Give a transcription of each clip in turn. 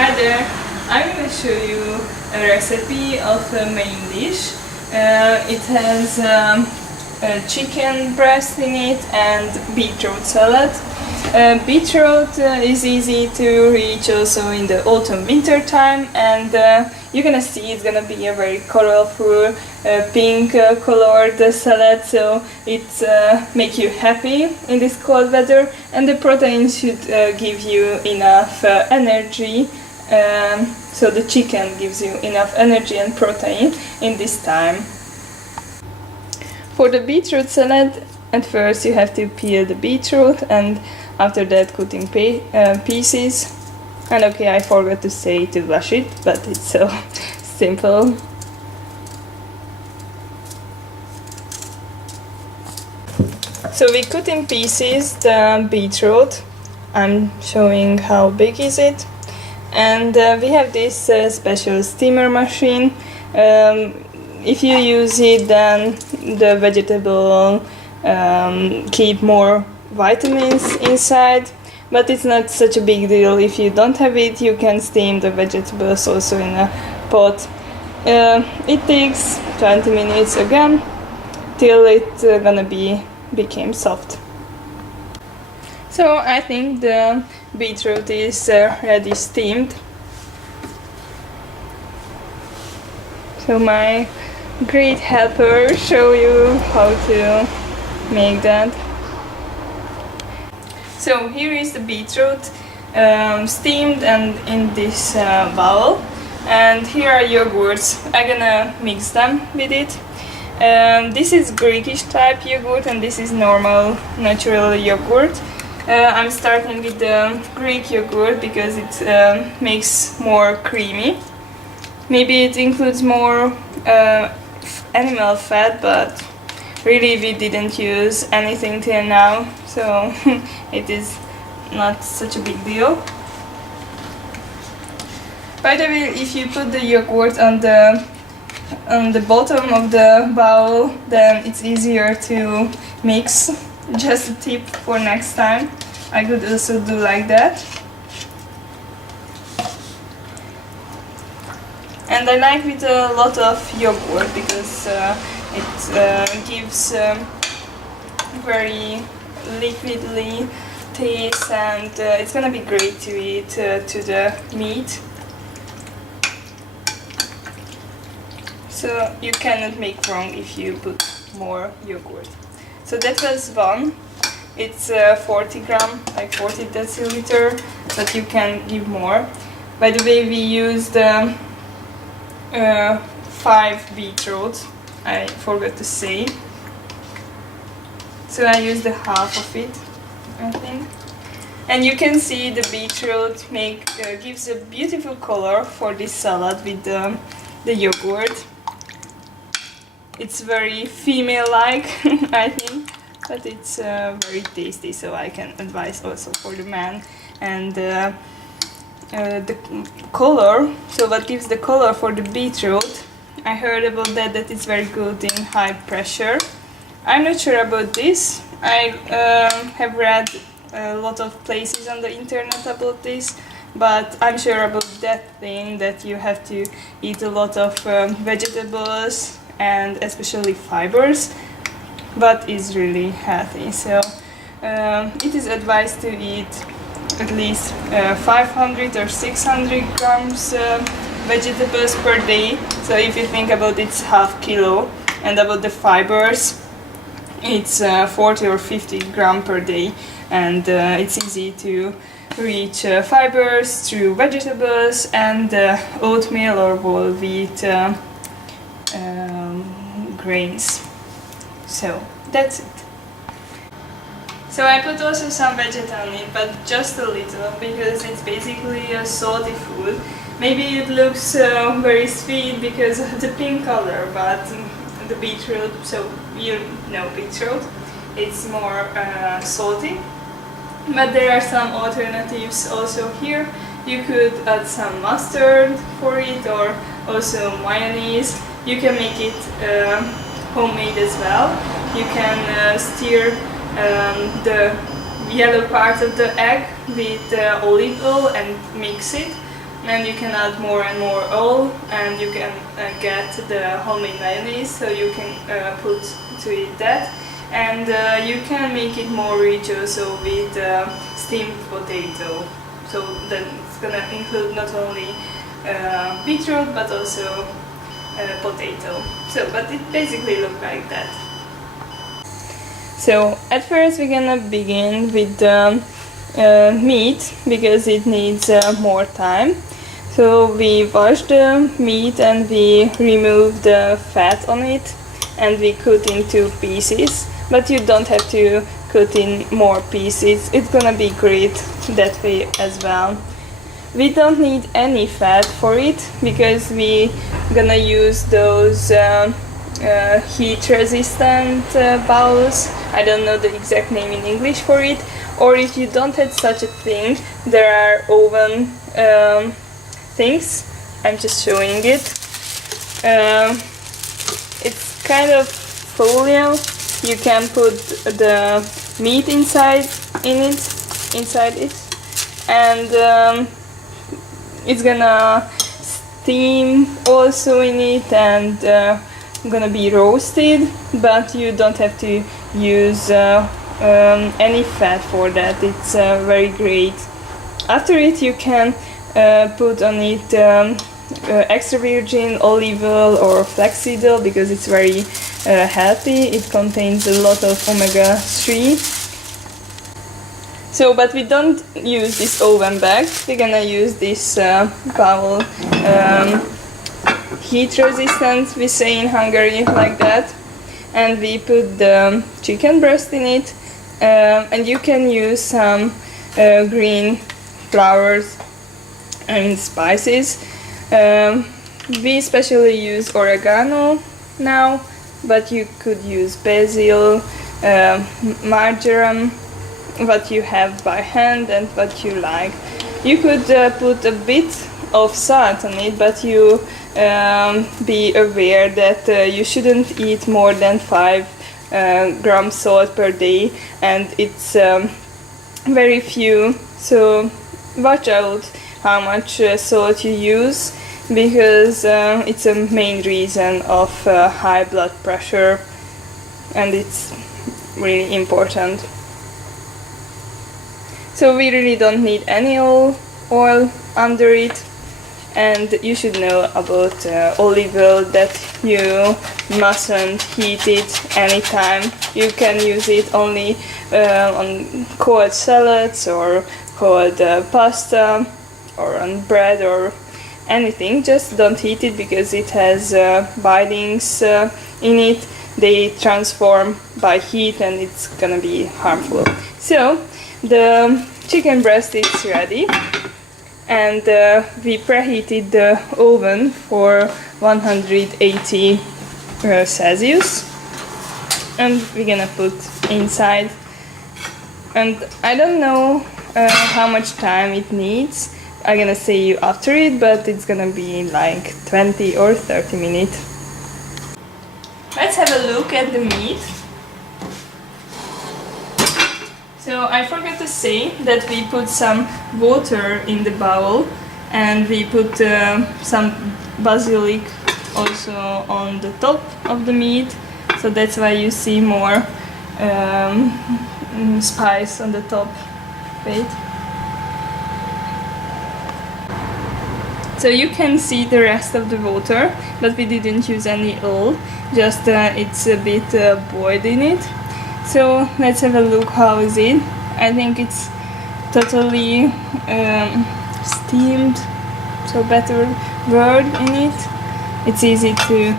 Hi there, I'm going to show you a recipe of a main dish. It has a chicken breast in it and beetroot salad. Beetroot is easy to reach also in the autumn winter time, and you're gonna see it's gonna be a very colorful pink colored salad, so it make you happy in this cold weather, and the protein should give you enough energy. So the chicken gives you enough energy and protein in this time. For the beetroot salad, at first you have to peel the beetroot and after that cut in pieces. And okay, I forgot to say to wash it, but it's so simple. So we cut in pieces the beetroot. I'm showing how big is it. And we have this special steamer machine. If you use it, then the vegetable keep more vitamins inside, but it's not such a big deal. If you don't have it, you can steam the vegetables also in a pot. It takes 20 minutes again till it's gonna became soft. So I think the beetroot is ready steamed. So my great helper show you how to make that. So here is the beetroot steamed and in this bowl, and here are yogurts. I'm gonna mix them with it. This is Greekish type yogurt and this is normal natural yogurt. I'm starting with the Greek yogurt because it makes more creamy. Maybe it includes more animal fat, but really we didn't use anything till now, so it is not such a big deal. By the way, if you put the yogurt on the bottom of the bowl, then it's easier to mix. Just a tip for next time. I could also do like that. And I like with a lot of yogurt because it gives very liquidly taste, and it's gonna be great to eat to the meat. So you cannot make wrong if you put more yogurt. So that was one. It's 40 gram, like 40 deciliter, but you can give more. By the way, we used 5 beetroot. I forgot to say. So I used the half of it, I think. And you can see the beetroot gives a beautiful color for this salad with the yogurt. It's very female-like, I think, but it's very tasty, so I can advise also for the man. And the color, so what gives the color for the beetroot, I heard about that it's very good in high pressure. I'm not sure about this. I have read a lot of places on the internet about this, but I'm sure about that thing, that you have to eat a lot of vegetables and especially fibers, but it's really healthy. So it is advised to eat at least 500 or 600 grams vegetables per day. So if you think about it's half kilo, and about the fibers, it's 40 or 50 grams per day, and it's easy to reach fibers through vegetables and oatmeal or whole wheat grains. So that's it. So I put also some vegeta on it, but just a little, because it's basically a salty food. Maybe it looks very sweet because of the pink color, but the beetroot, so you know beetroot, it's more salty. But there are some alternatives also here. You could add some mustard for it, or also mayonnaise. You can make it homemade as well. You can stir the yellow part of the egg with olive oil and mix it. and you can add more and more oil, and you can get the homemade mayonnaise, so you can put to it that, and you can make it more rich also with steamed potato, so then it's gonna include not only beetroot but also potato. So, but it basically looks like that. So at first we're gonna begin with the meat because it needs more time. So we wash the meat and we remove the fat on it and we cut into pieces, but you don't have to cut in more pieces, it's gonna be great that way as well. We don't need any fat for it because we gonna use those heat resistant bowls. I don't know the exact name in English for it, or if you don't have such a thing, there are oven things. I'm just showing it. It's kind of folio. You can put the meat inside it, and it's gonna steam also in it and gonna be roasted, but you don't have to use any fat for that. It's very great. After it you can put on it extra virgin olive oil or flaxseed oil because it's very healthy. It contains a lot of omega-3. So, but we don't use this oven bag, we're gonna use this bowl, heat resistant, we say in Hungary, like that. And we put the chicken breast in it, and you can use some green flowers and spices. We especially use oregano now, but you could use basil, marjoram, what you have by hand and what you like. You could put a bit of salt on it, but you be aware that you shouldn't eat more than 5 grams salt per day, and it's very few, so watch out how much salt you use, because it's a main reason of high blood pressure, and it's really important. So we really don't need any oil under it, and you should know about olive oil that you mustn't heat it anytime. You can use it only on cold salads or cold pasta or on bread or anything. Just don't heat it because it has bindings in it. They transform by heat and it's gonna be harmful. So the chicken breast is ready, and we preheated the oven for 180 Celsius, and we're gonna put inside. And I don't know how much time it needs. I'm gonna say you after it, but it's gonna be like 20 or 30 minutes. Let's have a look at the meat. So I forgot to say that we put some water in the bowl, and we put some basilic also on the top of the meat, so that's why you see more spice on the top. Wait. So you can see the rest of the water, but we didn't use any oil, just it's a bit boiled in it. So let's have a look how is it. I think it's totally steamed, so better word in it. It's easy to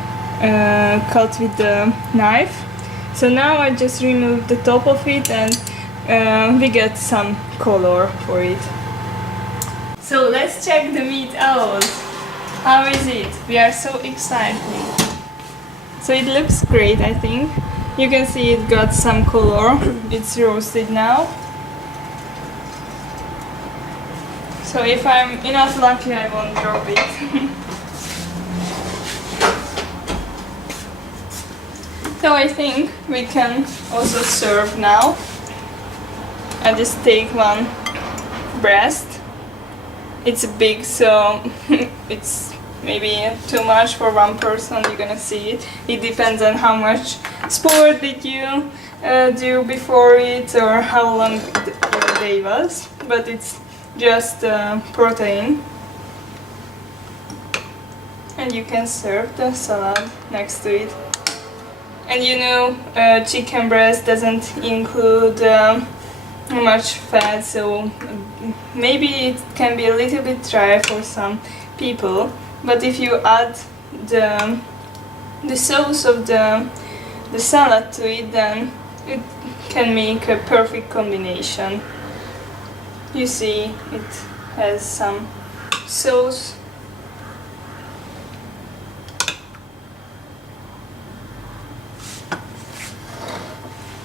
cut with the knife. So now I just remove the top of it, and we get some color for it. So let's check the meat out. How is it? We are so excited. So it looks great, I think. You can see it got some color. It's roasted now. So if I'm enough lucky, I won't drop it. So I think we can also serve now. I just take one breast. it's big, so it's maybe too much for one person. You're gonna see it. It depends on how much sport did you do before it or how long the day was, but it's just protein. And you can serve the salad next to it. And you know, chicken breast doesn't include much fat, so maybe it can be a little bit dry for some people. But if you add the sauce of the salad to it, then it can make a perfect combination. You see, it has some sauce.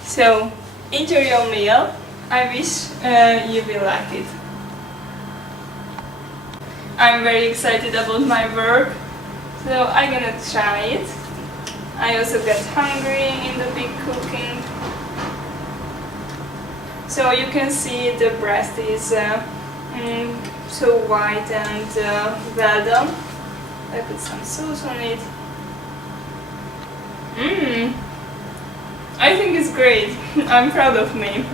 So enjoy your meal. I wish you will like it. I'm very excited about my work, so I'm gonna try it. I also get hungry in the big cooking. So you can see the breast is so white and well done. I put some sauce on it. I think it's great. I'm proud of me.